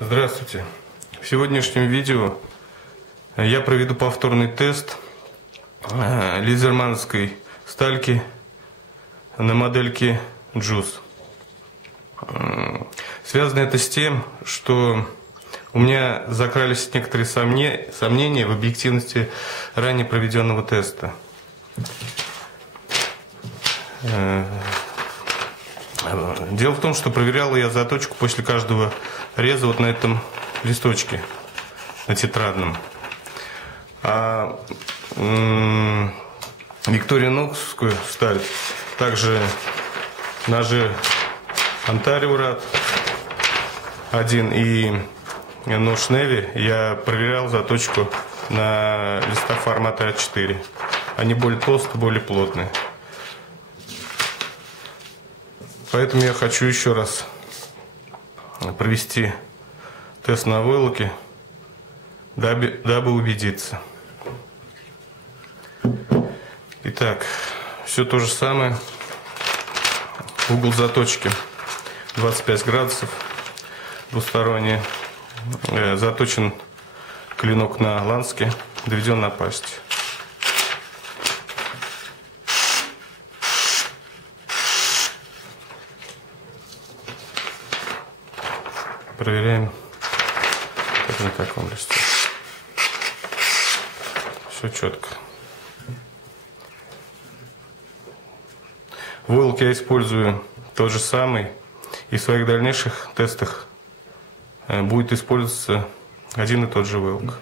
Здравствуйте! В сегодняшнем видео я проведу повторный тест лизермановской стальки на модельке JUS. Связано это с тем, что у меня закрались некоторые сомнения в объективности ранее проведенного теста. Дело в том, что проверял я заточку после каждого реза вот на этом листочке, на тетрадном. А викторианоксовскую сталь, также ножи Антарио 1 и нож Неви, я проверял заточку на листах формата А4. Они более толстые, более плотные. Поэтому я хочу еще раз провести тест на войлоке, дабы убедиться. Итак, все то же самое. Угол заточки 25 градусов, двусторонний. Заточен клинок на ланске, доведен на пасть. Проверяем, как на таком листе. Все четко. Войлок я использую тот же самый, и в своих дальнейших тестах будет использоваться один и тот же войлок.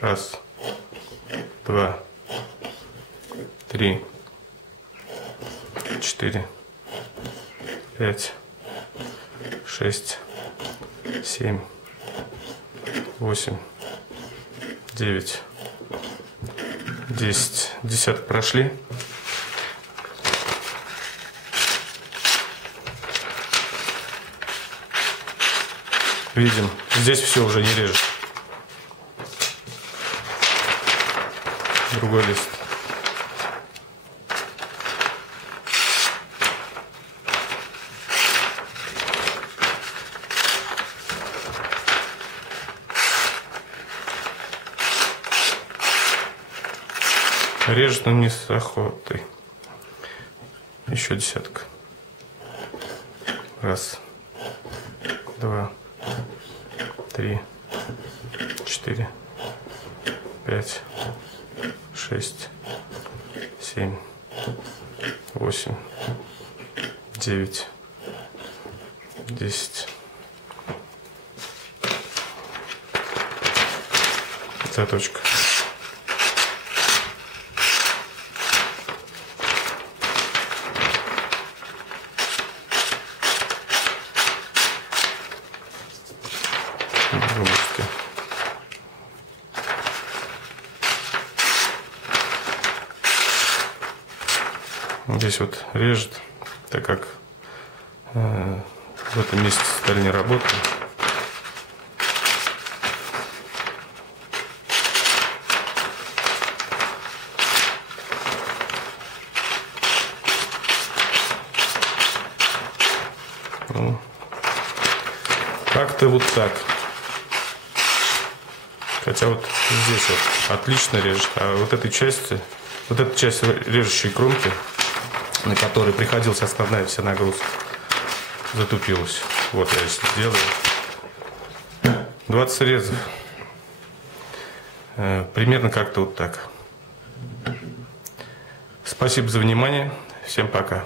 Раз, два, три, 4, 5, 6, 7, 8, 9, 10. Десяток прошли. Видим, здесь все уже не режет. Другой лист. Режет, но не с охотой. Еще десяток. Раз, два, 3, 4, 5, 6, 7, 8, 9, 10. Заточка. Здесь вот режет, так как в этом месте сталь не работает. Ну, как-то вот так. Хотя вот здесь вот отлично режет, а вот эта часть режущей кромки, на которой приходилась основная вся нагрузка, затупилась. Вот я здесь делаю 20 резов. Примерно как-то вот так. Спасибо за внимание. Всем пока.